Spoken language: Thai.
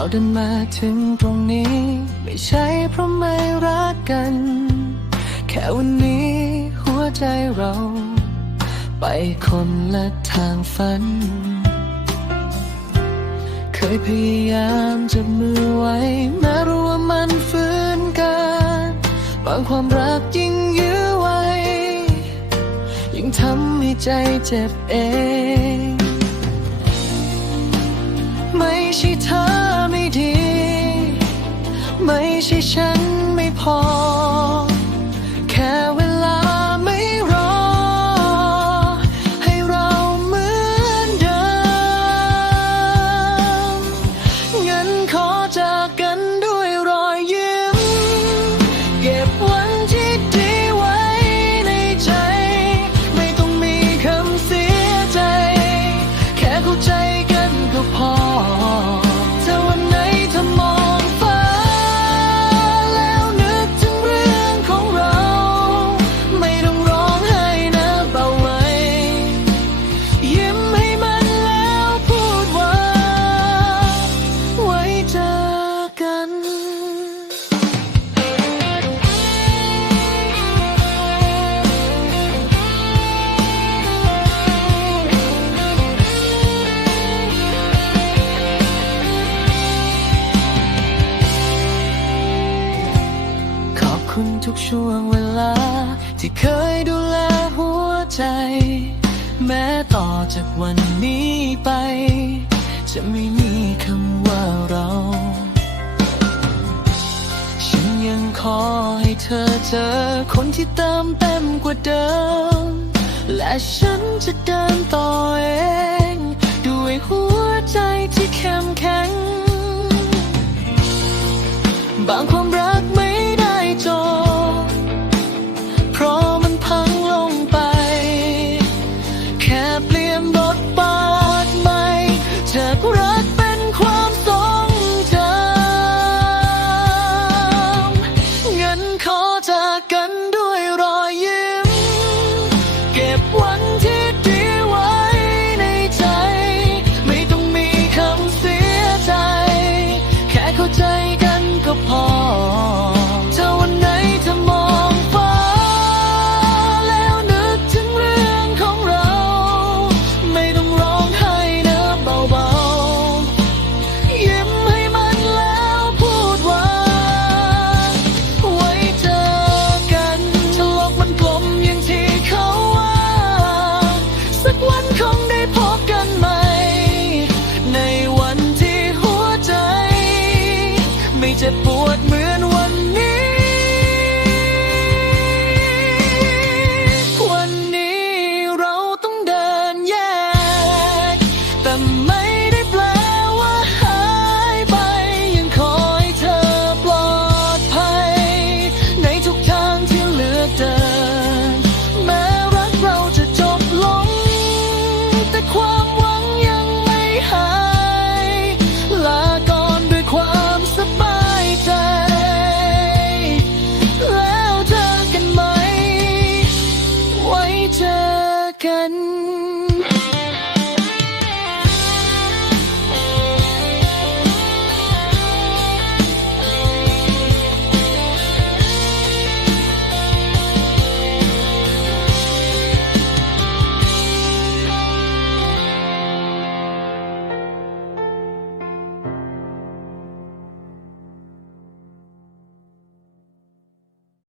เดินมาถึงตรงนี้ ไม่ใช่เพราะไม่รักกัน แค่วันนี้หัวใจเรา ไปคนละทางฝัน เคยพยายามจับมือไว้แม้รู้ว่ามันฝืนกันบางความรักยิ่งยื้อไว้ ยิ่งทำให้ใจเจ็บเอง ไม่ใช่เธอ ช่ฉันไม่พอ ที่เคยดูแลหัวใจ แม้ต่อจากวันนี้ไป จะไม่มีคำว่าเรา ฉันยังขอให้เธอเจอคนที่เติมเต็มกว่าเดิม และฉันจะเดินต่อเองด้วยหัวใจที่เข้มแข็งบางคน จ็บปวดมือ